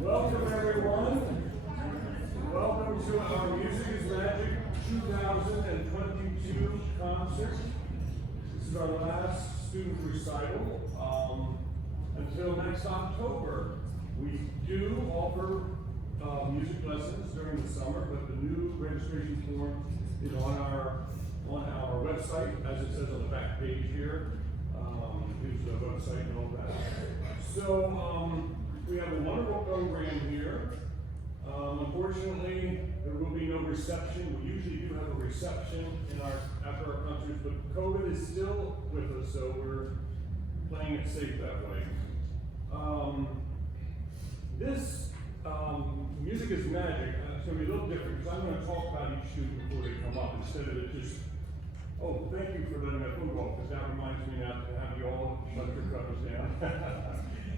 Welcome everyone. Welcome to our Music is Magic 2022 concert. This is our last student recital until next October. We do offer music lessons during the summer, but the new registration form is on our website, as it says on the back page here. Here's the website and all that. So we have a wonderful program here. Unfortunately, there will be no reception. We usually do have a reception after our concerts, but COVID is still with us, so we're playing it safe that way. This Music is Magic. It's going to be a little different because I'm going to talk about each student before they come up instead of it just, oh, thank you for letting that food off, because that reminds me now to have you all shut your covers down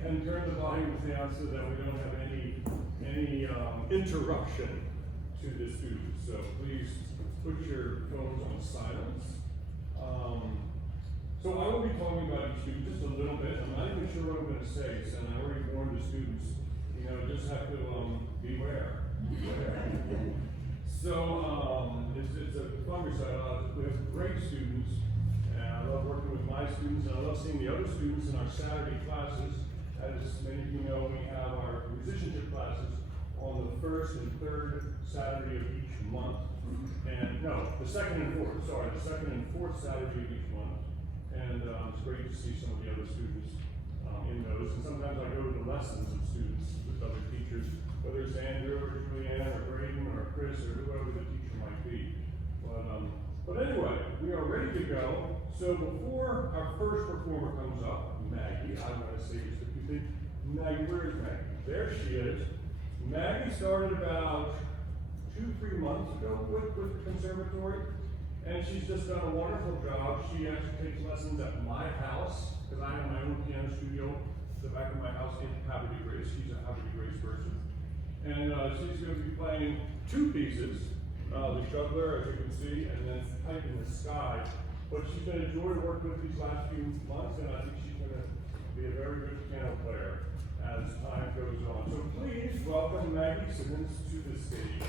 and turn the volumes down so that we don't have any interruption to the students. So please put your phones on silence. So I will be talking about each student just a little bit. I'm not even sure what I'm going to say, so I already warned the students. Just have to beware. So it's a fun recital. We have great students, and I love working with my students, and I love seeing the other students in our Saturday classes. As many of you know, we have our musicianship classes on the first and third Saturday of each month. And no, the second and fourth Saturday of each month. And it's great to see some of the other students in those. And sometimes I go to the lessons of students with other teachers, whether it's Andrew or Julianne or Braden or Chris or whoever the teacher might be. But anyway, we are ready to go. So before our first performer comes up, Maggie, I want to say just a few things. Maggie, where is Maggie? There she is. Maggie started about 2-3 months ago with the conservatory, and she's just done a wonderful job. She actually takes lessons at my house, because I have my own piano studio at the back of my house in Haverty Grace. She's a Haverty Grace person. And she's going to be playing 2 pieces, the Juggler, as you can see, and then Pipe in the Sky. But she's going to enjoy working with these last few months, and I think she's going to be a very good piano player as time goes on. So please welcome Maggie Simmons to the stage.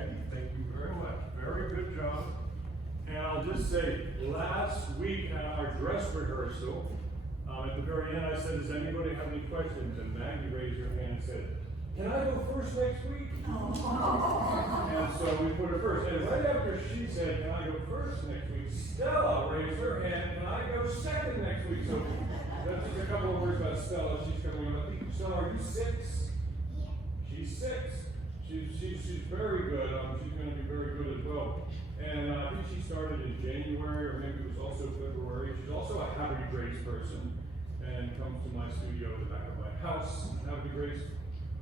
Maggie, thank you very much. Very good job. And I'll just say, last week at our dress rehearsal, at the very end, I said, does anybody have any questions? And Maggie raised her hand and said, can I go first next week? And so we put her first. And right after she said, can I go first next week, Stella raised her hand, can I go second next week? So that's just a couple of words about Stella. She's coming up. Stella, are you 6? Yeah. She's 6. She's very good. She's going to be very good as well. And I think she started in January, or maybe it was also February. She's also a Happy Grace person and comes to my studio at the back of my house, Happy Grace.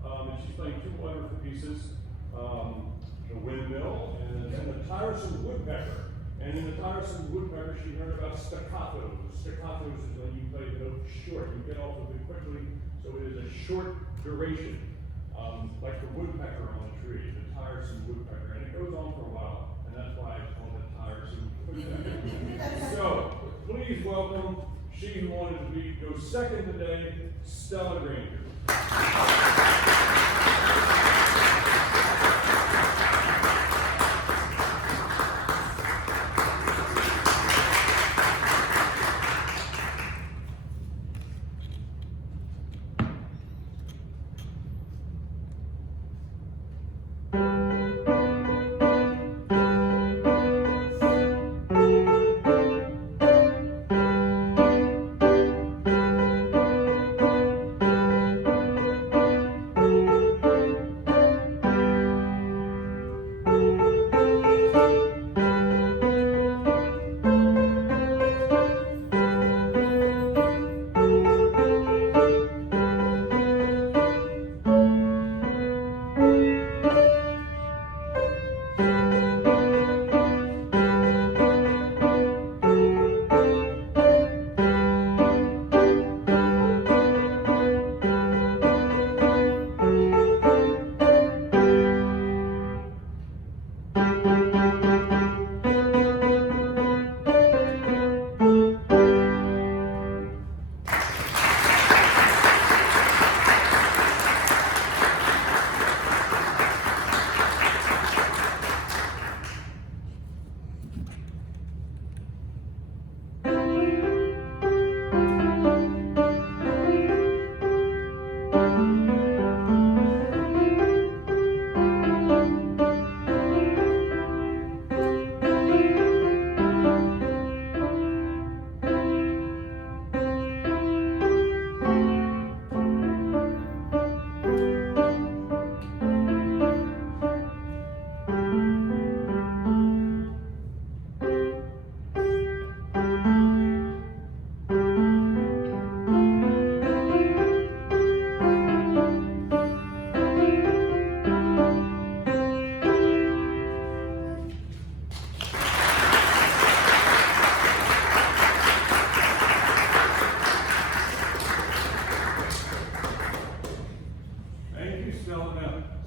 And she's playing 2 wonderful pieces, the windmill and the tiresome woodpecker. And in the tiresome woodpecker, she learned about staccatos. Staccatos is when you play the note short. You get off of it quickly, so it is a short duration, like the woodpecker on the tree, the tiresome woodpecker. And it goes on for a while, and that's why it's called the tiresome woodpecker. So, please welcome she who wanted to go second today, Stella Granger.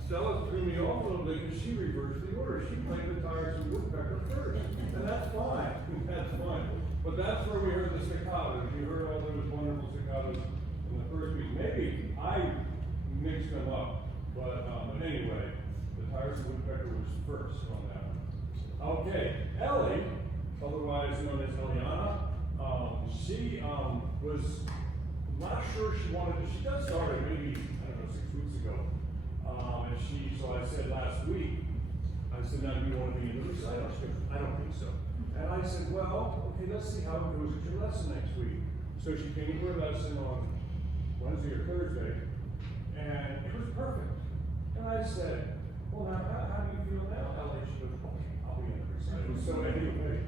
Stella threw me off a little bit because she reversed the order. She played the tiresome woodpecker first. And that's fine. That's fine. But that's where we heard the staccatos. You heard all those wonderful staccatos in the first week. Maybe I mixed them up. But anyway, the tiresome woodpecker was first on that one. Okay, Ellie, otherwise known as Eliana, she was not sure she wanted to, she got started maybe, I don't know, 6 weeks ago. So I said last week, I said, now do you want to be in the recital? She goes, I don't think so. And I said, well, okay, let's see how it goes at your lesson next week. So she came to her lesson on Wednesday or Thursday, and it was perfect. And I said, well, now, how do you feel now, Ellie? She goes, okay, I'll be in the recital. So anyway,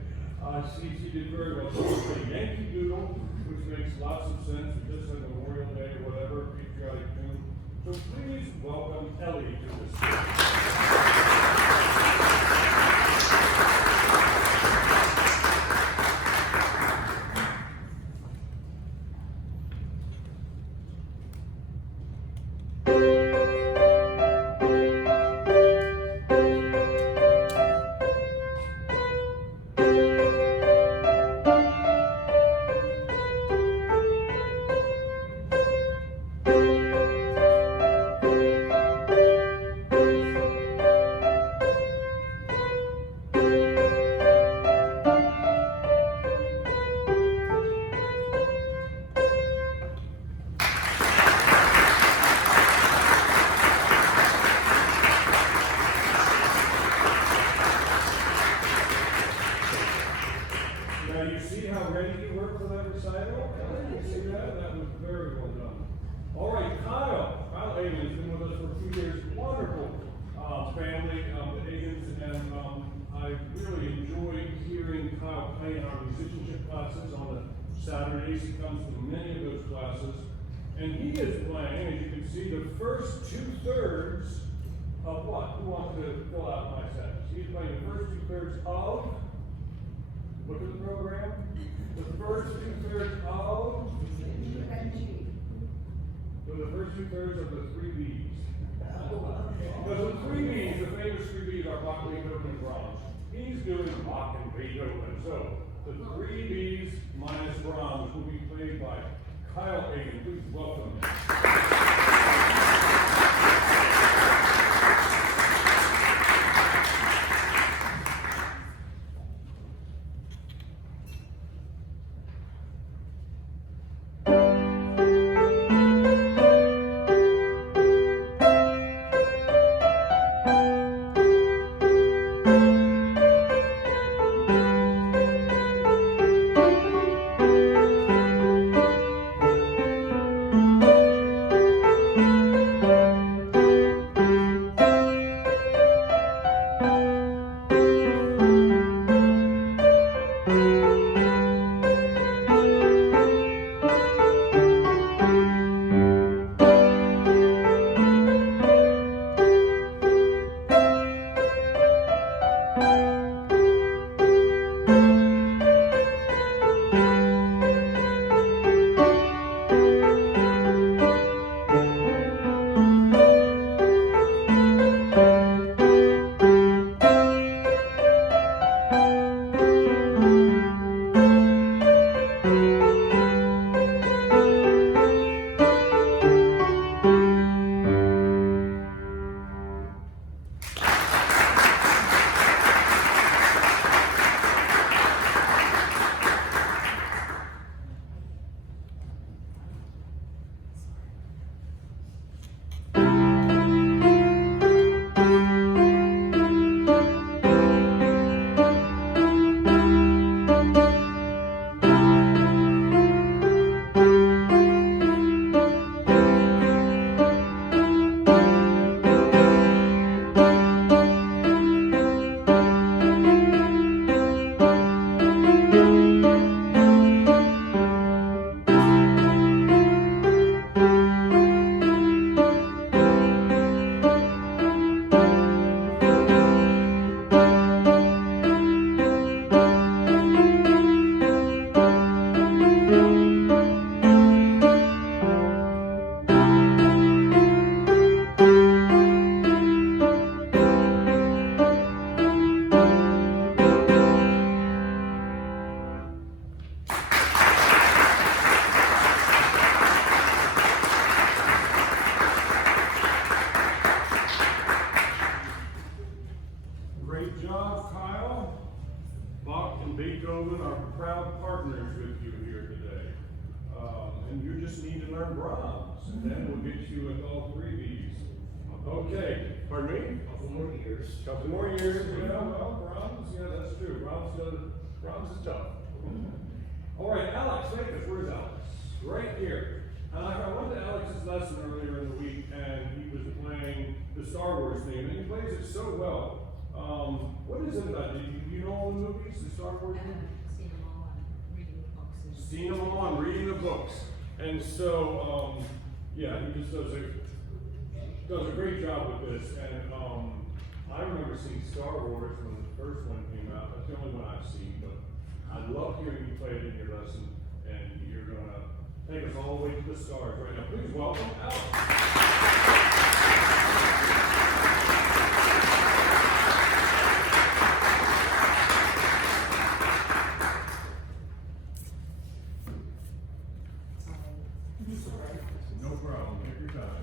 she did very well. She played Yankee Doodle, which makes lots of sense, just like Memorial Day or whatever, patriotic tune. So please welcome Ellie to the stage. work for that recital? You see that? That was very well done. All right, Kyle. Kyle Egan's been with us for a few years. Wonderful family, the Egan's, and I really enjoy hearing Kyle play in our musicianship classes on the Saturdays. He comes to many of those classes. And he is playing, as you can see, the first 2/3 of what? Who wants to fill out my sentence? He's playing the first 2/3 of, look at the program, the first 2/3 of, so the first 2/3 of the 3 B's. Because the 3 B's, the famous 3 B's are Bach, Beethoven, and Brahms. He's doing Bach and Beethoven. So the 3 B's minus Brahms will be played by Kyle Egan. Please welcome him. Great job, Kyle. Bach and Beethoven are proud partners with you here today. And you just need to learn Brahms, and then we'll get you with all 3 B's. Okay, pardon me? Couple more years. Couple more years, yeah, well, Brahms, yeah, that's true. Brahms is tough. All right, Alex Vegas, where's Alex? Right here. I went to Alex's lesson earlier in the week, and he was playing the Star Wars theme, and he plays it so well. What is it about? Do you know all the movies, the Star Wars movies? Seen them all and reading the books. Seen them all and reading the books. And so, yeah, he just does a great job with this. And I remember seeing Star Wars when the first one came out. That's the only one I've seen, but I love hearing you play it in your lesson, and you're gonna take us all the way to the stars right now. Please welcome Alex. No problem, take your time.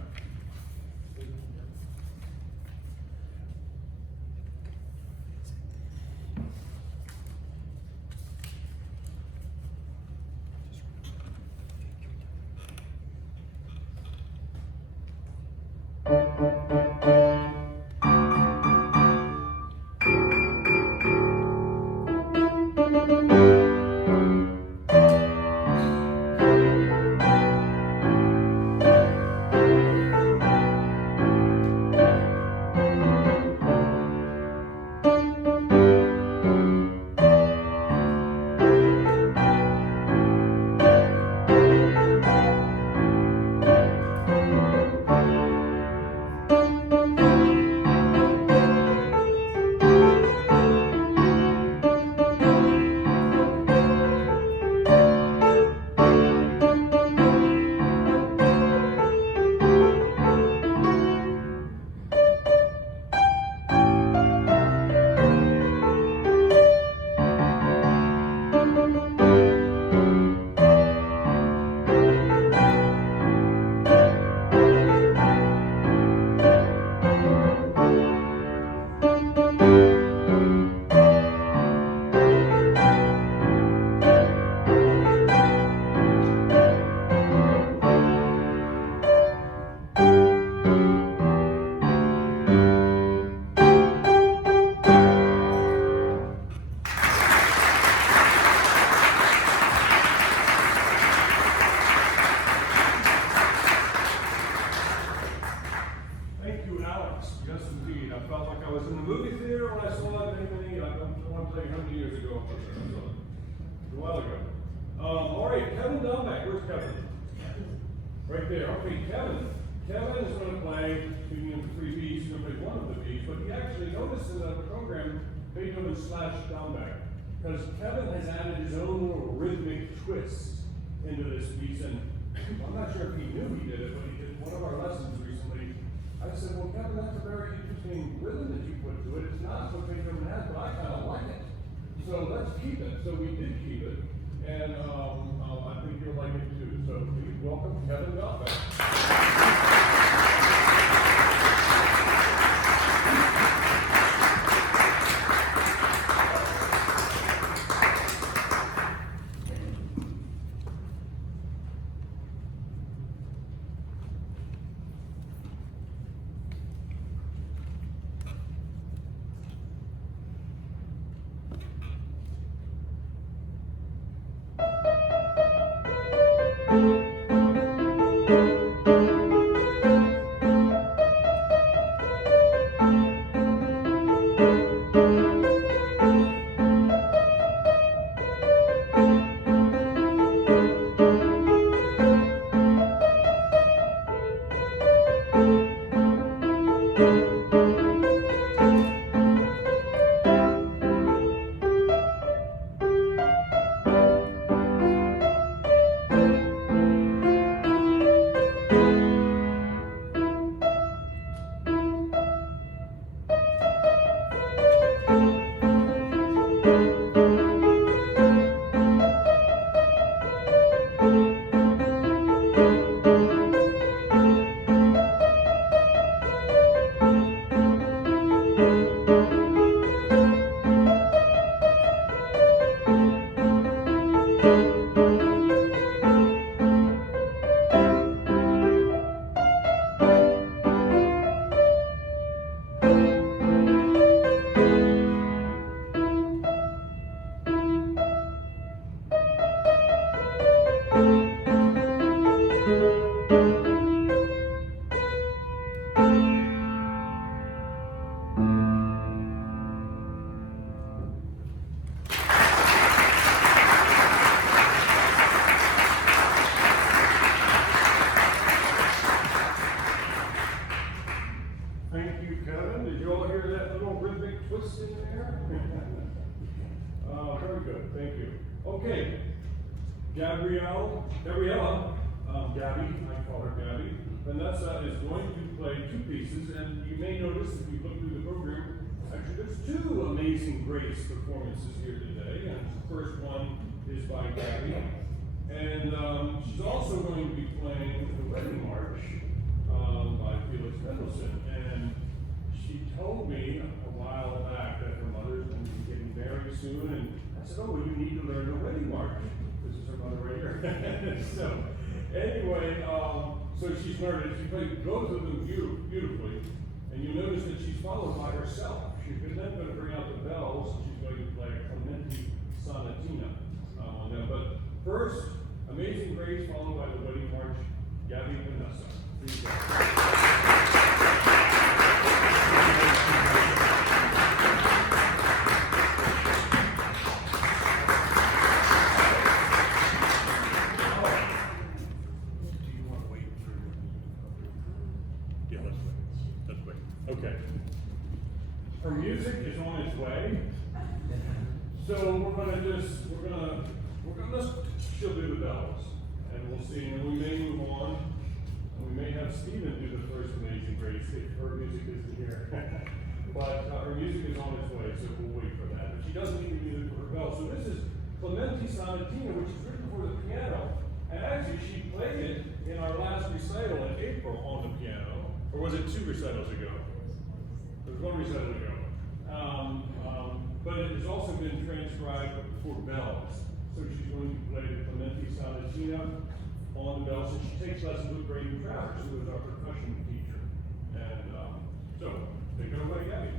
there when I saw it many, I don't want to tell you how many years ago, but I saw it a while ago. All right, Kevin Dunback, where's Kevin? Right there. Okay, Kevin is going to play, speaking of the three B's, he's going to play one of the B's, but he actually noticed in the program Beethoven / Dunback, because Kevin has added his own little rhythmic twist into this piece, and I'm not sure if he knew he did it, but he did one of our lessons recently. I said, well, Kevin, that's a very interesting rhythm that you put to it. It's not what Beethoven has, but I kind of like it. So let's keep it. So we did keep it, and I think you'll like it too. So please welcome Kevin Dunback. Thank you, Kevin. Did you all hear that little rhythmic twist in there? Very good. Thank you. Okay. Gabriella, Gabby, I call her Gabby. Vanessa is going to play two pieces, and you may notice if you look through the program, actually there's two Amazing Grace performances here today. And the first one is by Gabby, and she's also going to be playing the Wedding March by Felix Mendelssohn. And she told me a while back that her mother's going to be getting married soon, and I said, oh, well, you need to learn the Wedding March. This is her mother right here. So anyway, so she's learned it. She played both of them beautifully, and you notice that she's followed by herself. She's then going to bring out the bells, and she's going to play Clementi Sonatina on them. But first, Amazing Grace, followed by the Wedding March, Gabby and Vanessa. Please go. Okay. Her music is on its way. So she'll do the bells. And we'll see, and we may move on. And we may have Stephen do the first Amazing Grace if her music isn't here. But her music is on its way, so we'll wait for that. But she doesn't need music for her bells. So this is Clementi Sonatina, which is written for the piano. And actually, she played it in our last recital in April on the piano. Or was it 2 recitals ago? There was 1 recital ago. But it has also been transcribed for bells. So she's going to play the Clementi Sonatina on the bells, and she takes lessons with Braden Travers, who is our percussion teacher. And so, take it away, Gabby.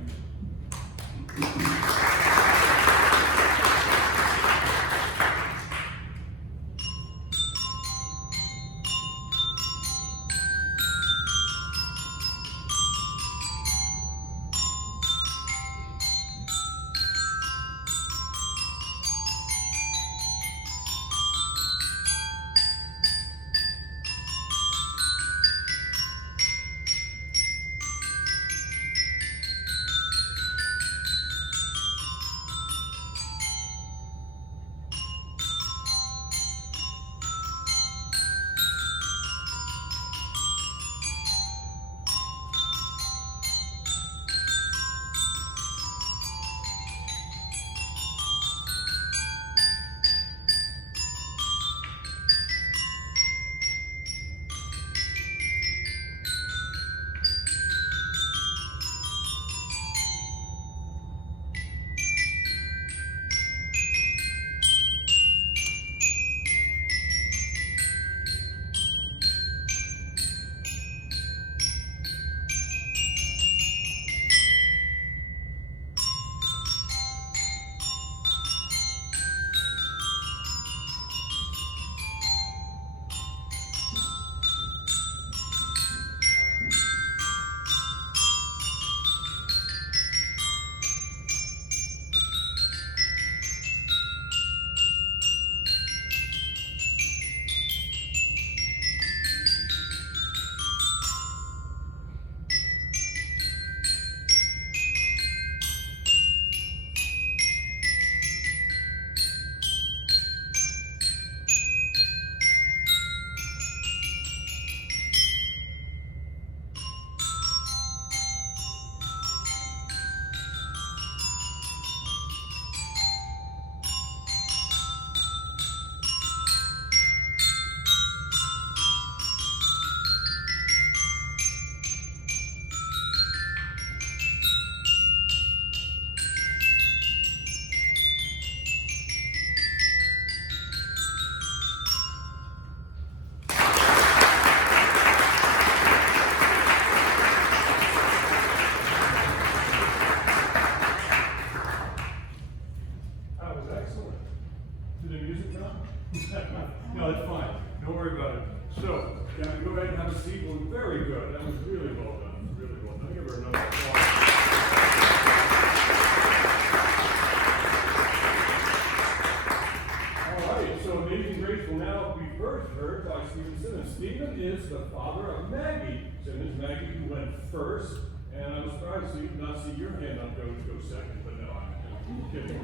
Stephen Simmons. Stephen is the father of Maggie Simmons. Maggie, who went first, and I'm surprised to not see your hand up go second, but no, I'm kidding.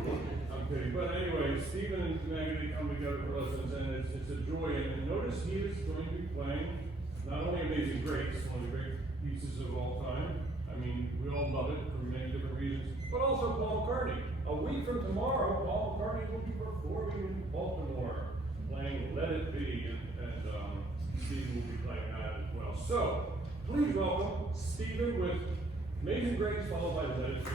I'm kidding. But anyway, Stephen and Maggie, they come together for lessons, and it's a joy. And notice he is going to be playing not only Amazing Grace, one of the great pieces of all time. I mean, we all love it for many different reasons, but also Paul McCartney. A week from tomorrow, Paul McCartney will be performing in Baltimore, playing Let It Be, and Stephen will be playing that as well. So, please welcome Stephen with Amazing Grace, followed by Let It Be.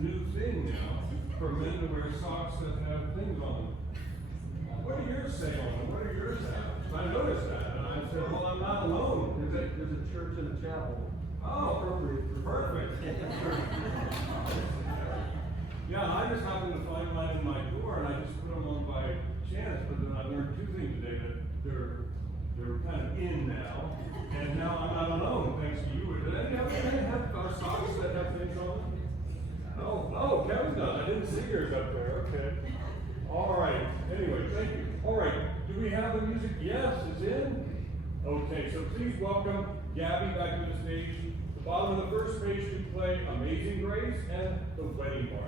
new thing now for men to wear socks that have things on them. What do yours say on them? What do yours have? I noticed that, and I said, well, I'm not alone. There's a church and a chapel. Oh, Appropriate for perfect. Yeah, I just happened to find mine in my drawer, and I just put them on by chance, but then I learned two things today, that they're kind of in now, and now I'm not alone, thanks to you. Did any of you have socks that have things on them? Oh, Kevin's done. I didn't see yours up there. Okay. All right. Anyway, thank you. All right. Do we have the music? Yes, it's in. Okay, so please welcome Gabby back to the stage. The bottom of the first page to play Amazing Grace and the Wedding March.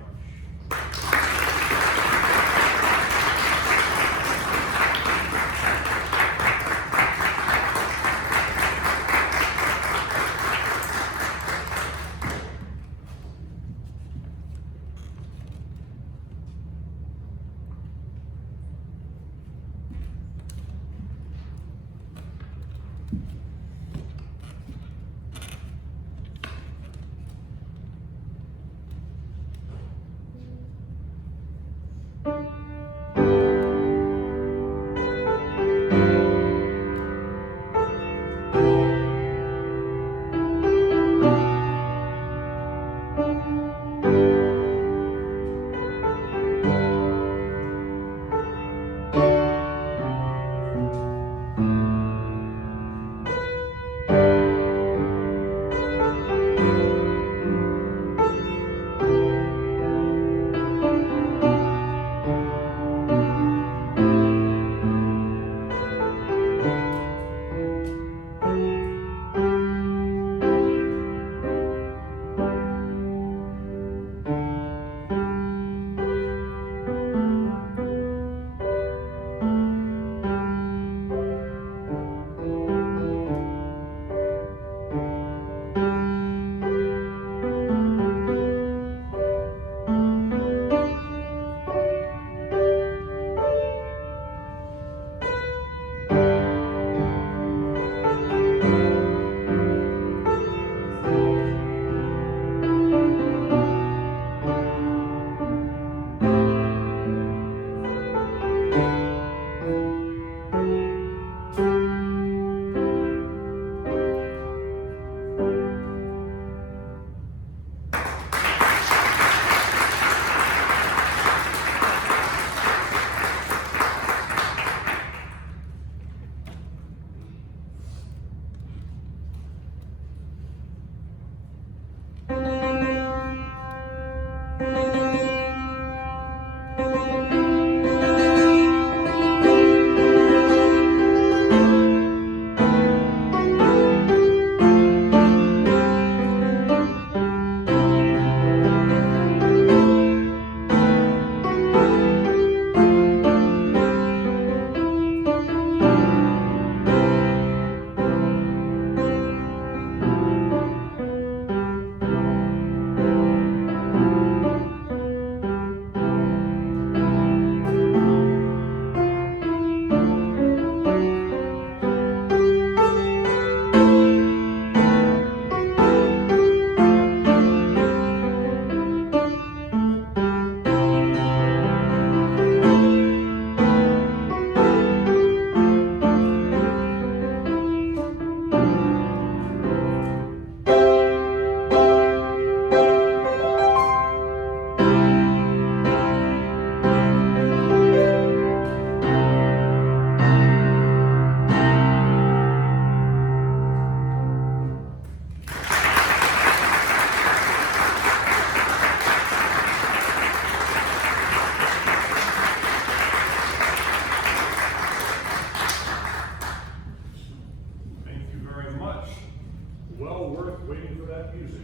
Well worth waiting for that music.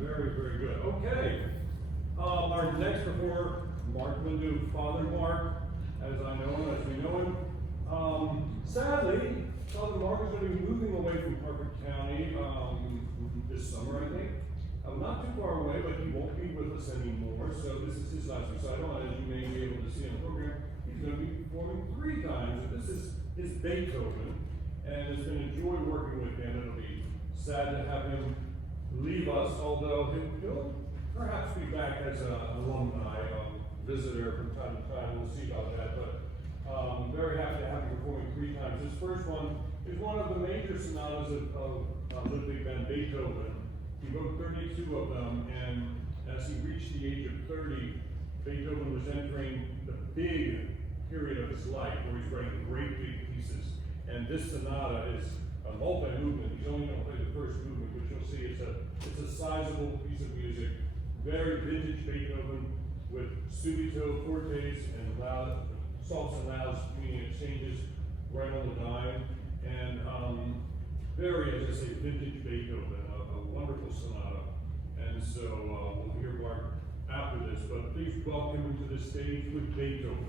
Very, very good. Okay. Our next performer, Mark Lindu, Father Mark, as I know him, as we know him. Sadly, Father Mark is going to be moving away from Harford County this summer, I think. Not too far away, but he won't be with us anymore. So this is his last recital, and as you may be able to see on the program, he's going to be performing 3 times. This is his Beethoven, and it's been a joy working with him. It'll be sad to have him leave us, although he'll perhaps be back as an alumni visitor from time to time. We'll see about that, but very happy to have him performing 3 times. This first one is one of the major sonatas of Ludwig van Beethoven. He wrote 32 of them, and as he reached the age of 30, Beethoven was entering the big period of his life where he's writing great big pieces. And this sonata is a multi-movement. He's only going to play the first movement, but you'll see it's a sizable piece of music. Very vintage Beethoven with subito, fortes, and loud, salts and louds, meaning it changes right on the dime. And very, as I say, vintage Beethoven, a wonderful sonata. And so we'll hear Mark after this, but please welcome him to the stage with Beethoven.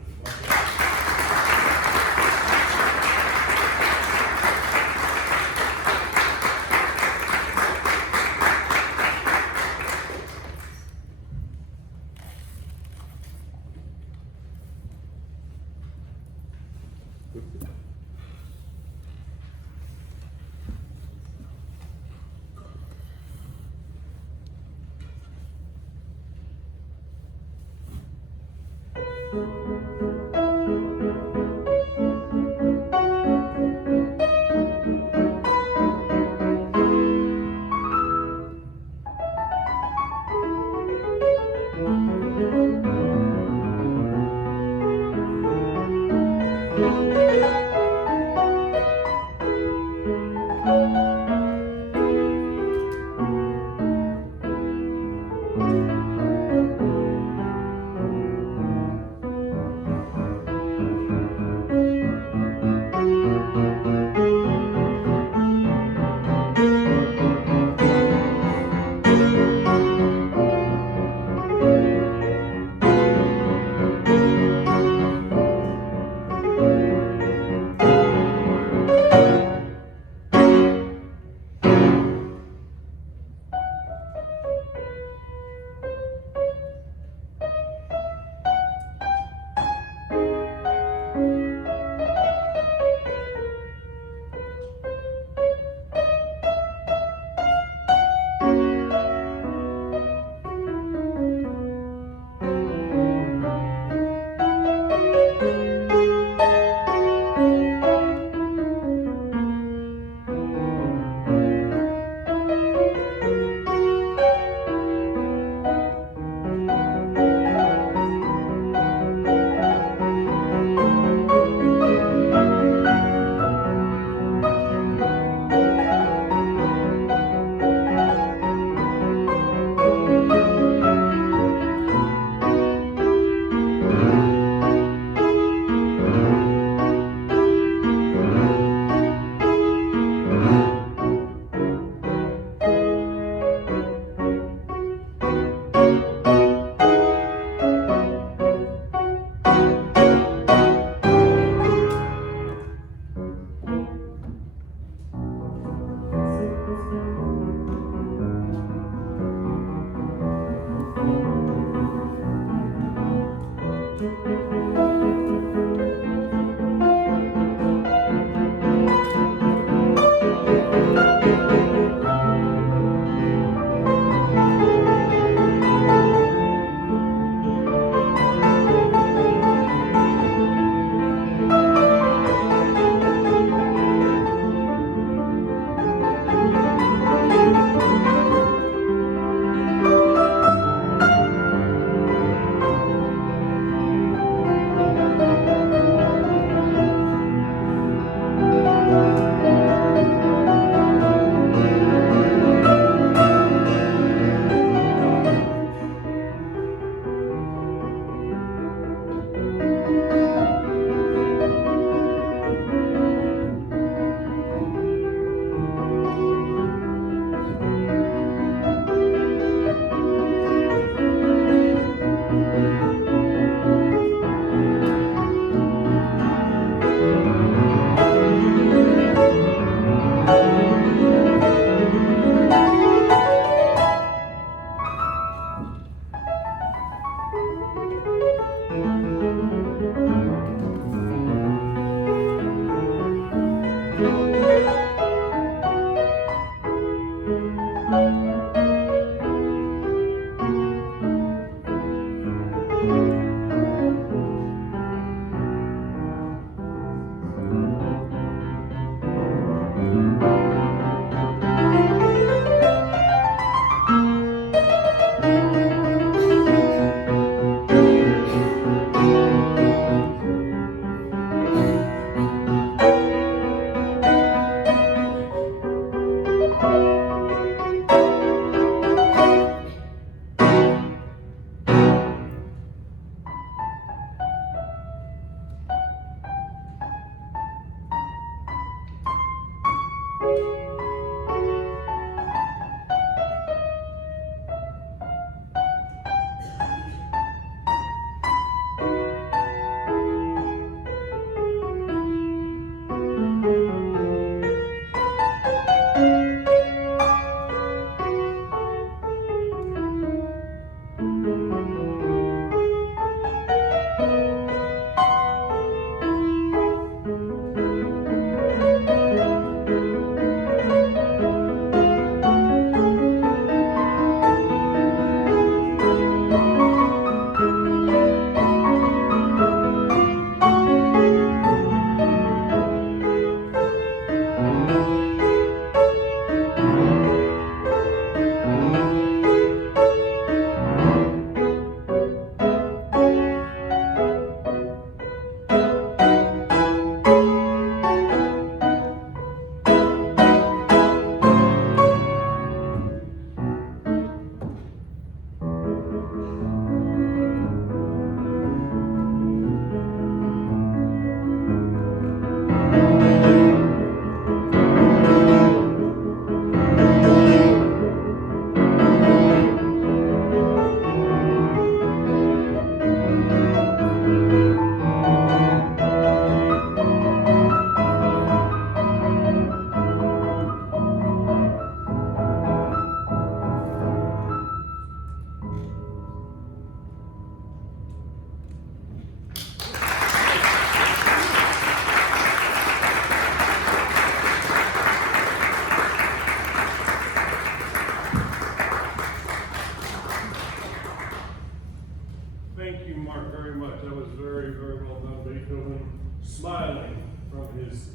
Thank you, Mark, very much. That was very, very well done. Beethoven smiling from his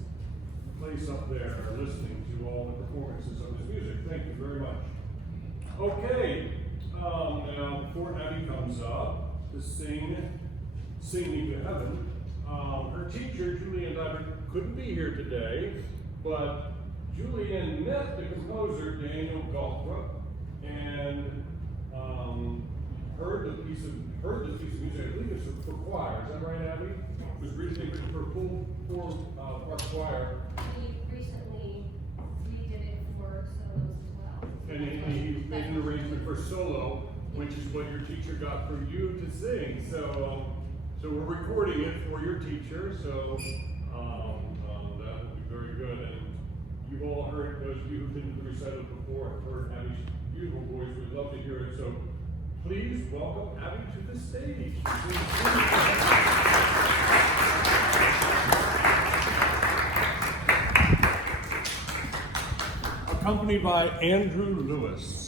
place up there, listening to all the performances of his music. Thank you very much. Okay, now before Abby comes up to sing Me to Heaven, her teacher, Julian Diver, couldn't be here today, but Julian met the composer, Daniel Galtrup, and heard this piece of music. I believe it's for choir. Is that right, Abby? It was originally written for four-part choir. We recently redid it for solos as well. And he made an arrangement for solo, which is what your teacher got for you to sing. So we're recording it for your teacher. So that will be very good. And you've all heard, those of you who've been to the recital before, have heard Abby's beautiful voice. We'd love to hear it. So please welcome Abby to the stage. Accompanied by Andrew Lewis.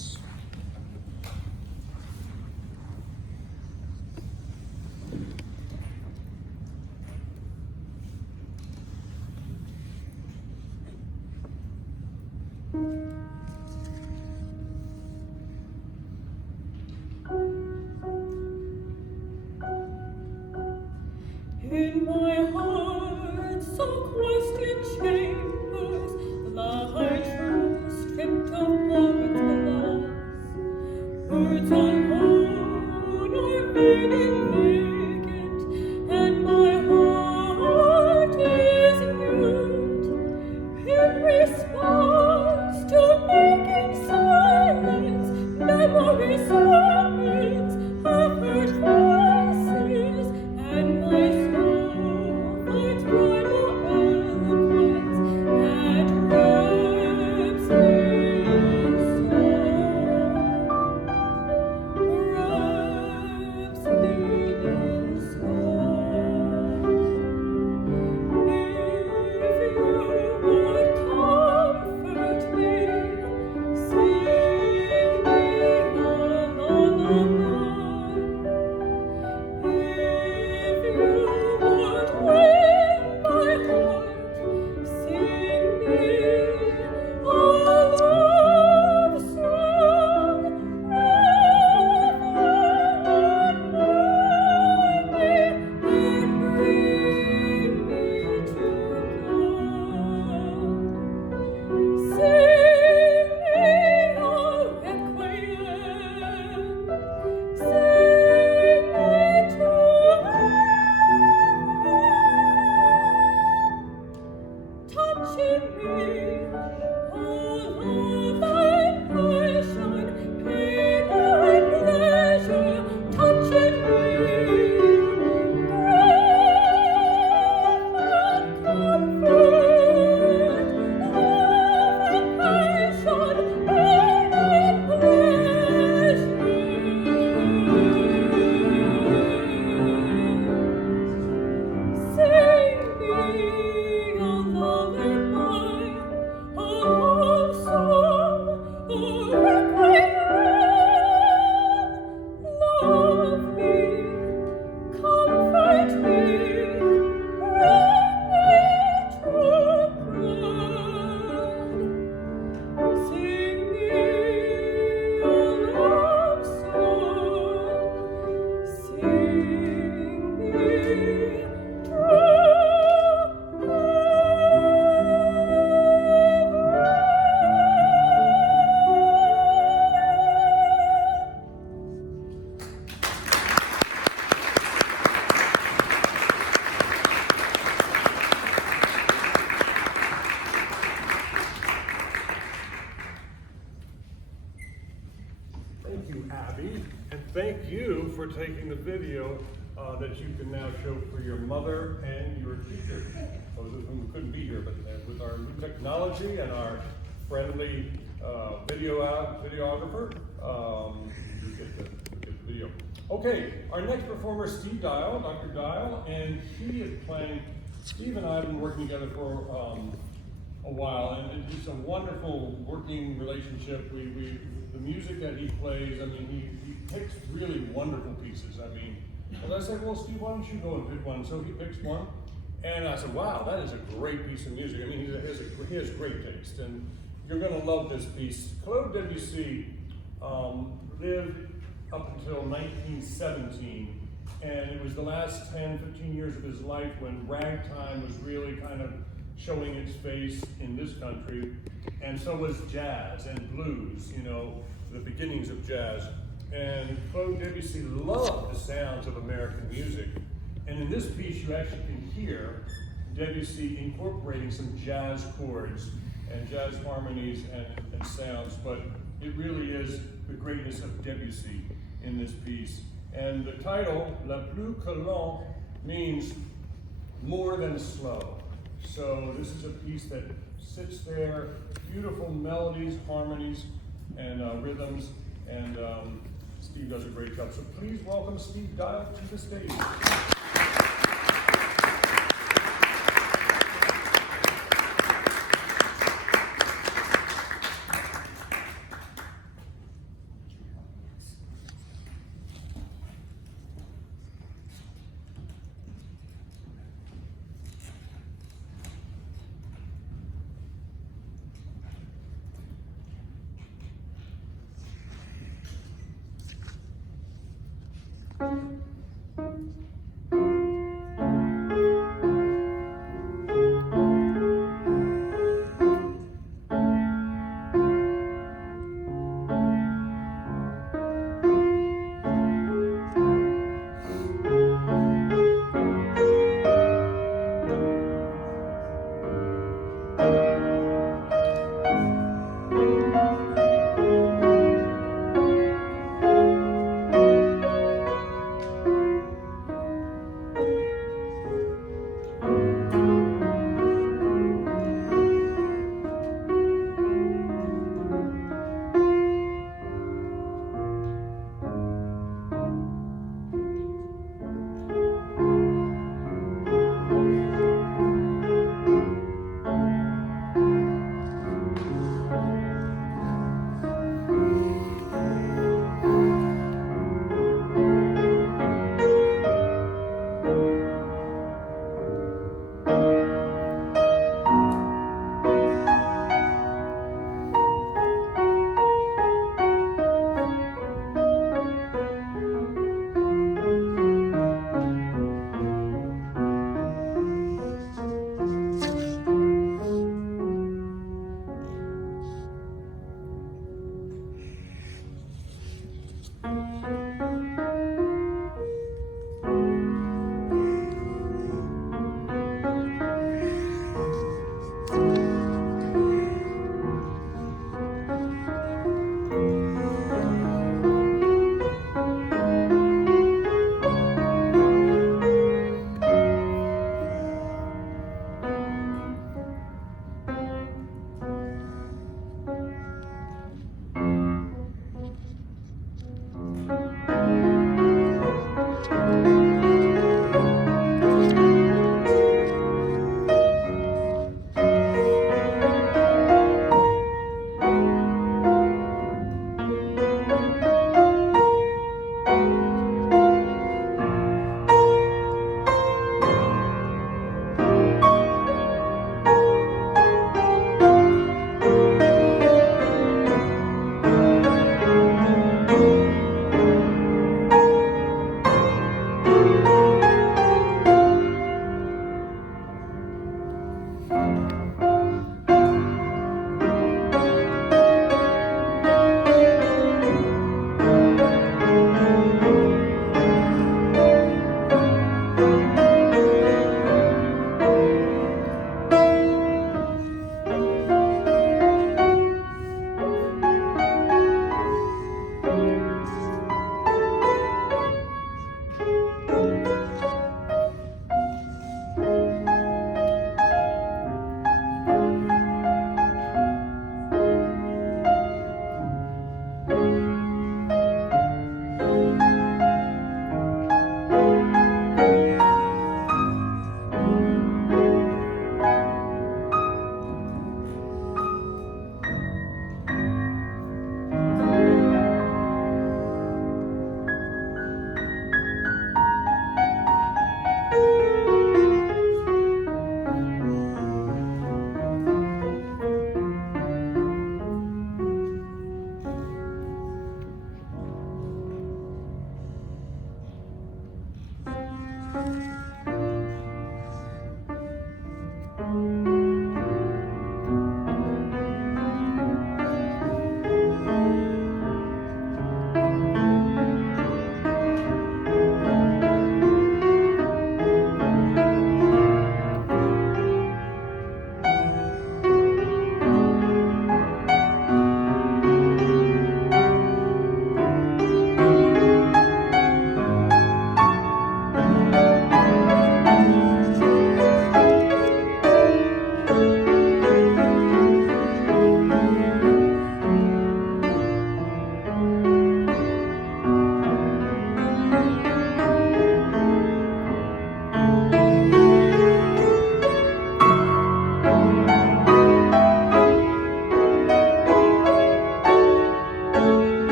In my heart, so crusted chambers, lie true, stripped of words below. Thank you, Abby, and thank you for taking the video that you can now show for your mother and your teacher. Those of whom couldn't be here, but with our new technology and our friendly videographer, you get the video. Okay, our next performer is Steve Dial, Dr. Dial, and he is playing. Steve and I have been working together for a while, and it's a wonderful working relationship. The music that he plays, I mean, he picks really wonderful pieces. I mean, well, I said, well, Steve, why don't you go and pick one? So he picks one, and I said, wow, that is a great piece of music. I mean, he has great taste, and you're going to love this piece. Claude Debussy lived up until 1917, and it was the last 10, 15 years of his life when ragtime was really kind of showing its face in this country, and so was jazz and blues, you know, the beginnings of jazz. And Claude Debussy loved the sounds of American music, and in this piece you actually can hear Debussy incorporating some jazz chords and jazz harmonies and sounds, but it really is the greatness of Debussy in this piece. And the title, La Plus que lent, means more than slow. So this is a piece that sits there, beautiful melodies, harmonies, and rhythms, and Steve does a great job. So please welcome Steve Dial to the stage. Thank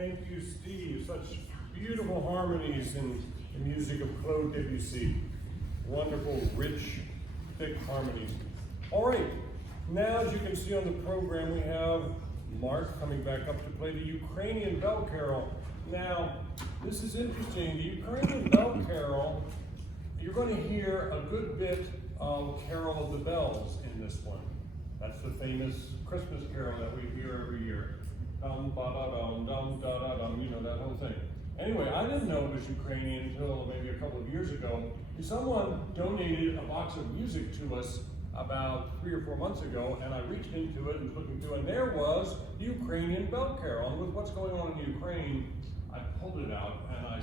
Thank you, Steve. Such beautiful harmonies in the music of Claude Debussy. Wonderful, rich, thick harmonies. All right, now as you can see on the program, we have Mark coming back up to play the Ukrainian bell carol. Now, this is interesting. The Ukrainian bell carol, you're going to hear a good bit of Carol of the Bells in this one. That's the famous Christmas carol that we hear every year. Dum ba da dum dum da da dum, you know that whole thing. Anyway, I didn't know it was Ukrainian until maybe a couple of years ago. Someone donated a box of music to us about 3 or 4 months ago, and I reached into it and was looking through, and there was the Ukrainian bell carol. And with what's going on in Ukraine, I pulled it out and I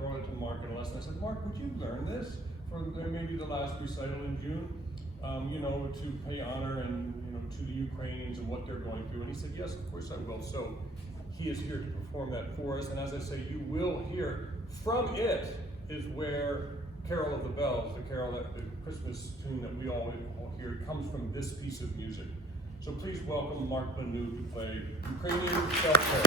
brought it to Mark in a lesson. I said, Mark, would you learn this for maybe the last recital in June? To pay honor and to the Ukrainians and what they're going through. And he said, yes, of course I will. So he is here to perform that for us. And as I say, you will hear from it is where Carol of the Bells, the Christmas tune that we all hear, comes from this piece of music. So please welcome Mark Banu to play Ukrainian bell carol.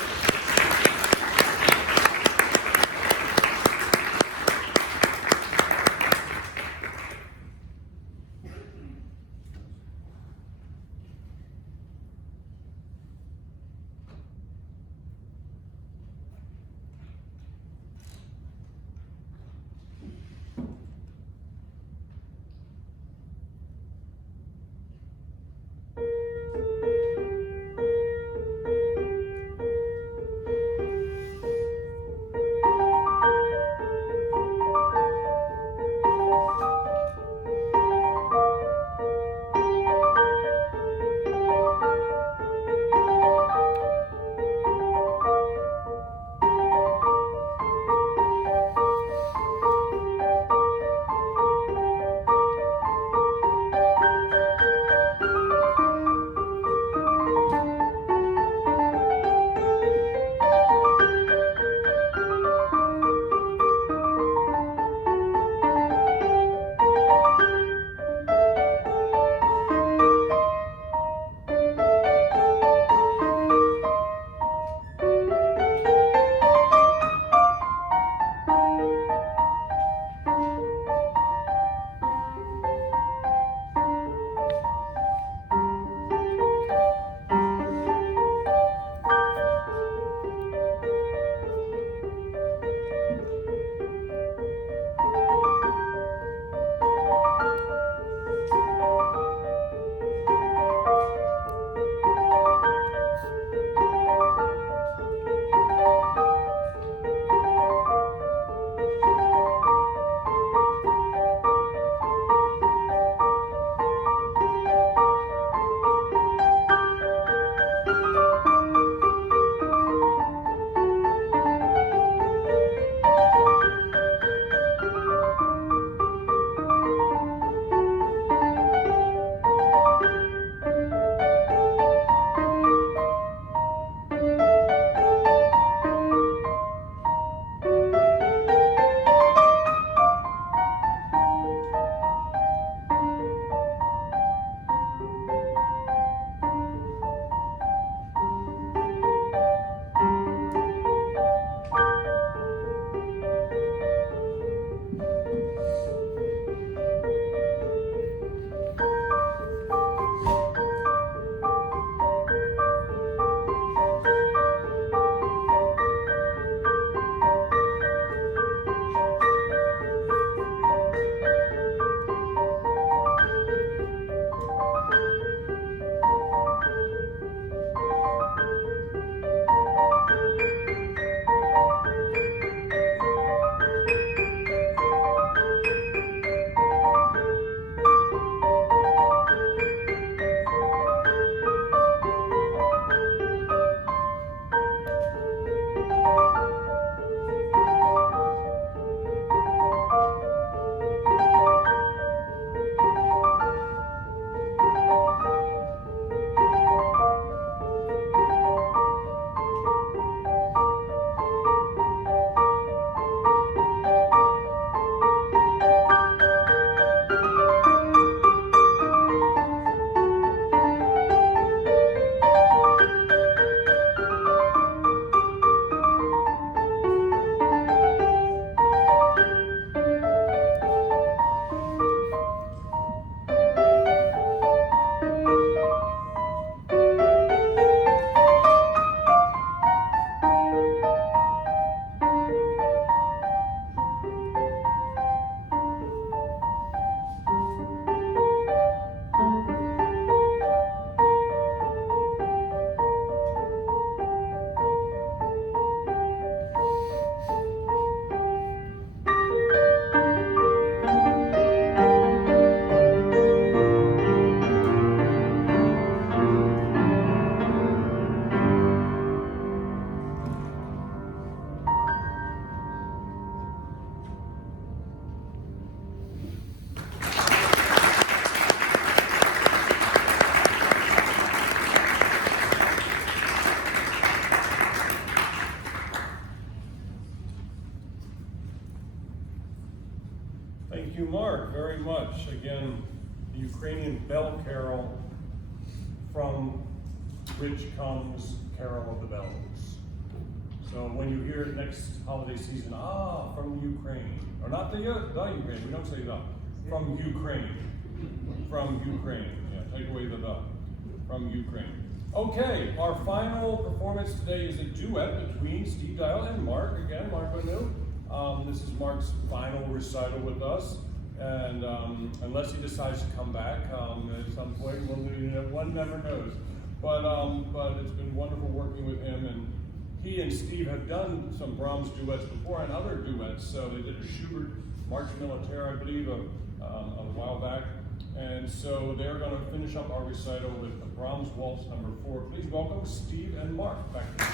you, Mark, very much. Again, the Ukrainian bell carol from which comes Carol of the Bells. So when you hear it next holiday season, from Ukraine, or not the Ukraine, we don't say the, from Ukraine. From Ukraine, yeah, take away the from Ukraine. Okay, our final performance today is a duet between Steve Dial and Mark. Again, Mark O'Neill. This is Mark's final recital with us, and unless he decides to come back at some point, one never knows. But it's been wonderful working with him, and he and Steve have done some Brahms duets before and other duets. So they did a Schubert March Militaire, I believe, a while back. And so they're going to finish up our recital with the Brahms Waltz number 4. Please welcome Steve and Mark back to you.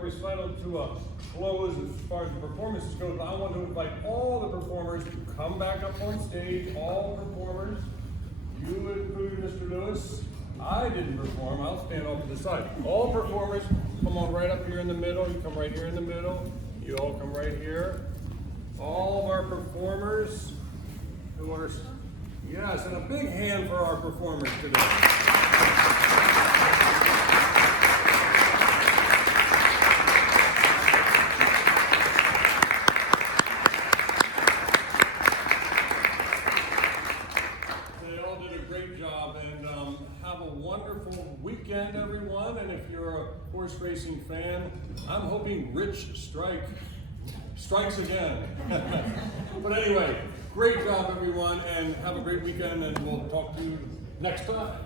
Recital to a close as far as the performances goes. I want to invite all the performers to come back up on stage. All performers, you including Mr. Lewis. I didn't perform. I'll stand off to the side. All performers, come on right up here in the middle. You come right here in the middle. You all come right here. All of our performers who are, yes, and a big hand for our performers today. Weekend, everyone, and if you're a horse racing fan, I'm hoping Rich strikes again. But anyway, great job, everyone, and have a great weekend, and we'll talk to you next time.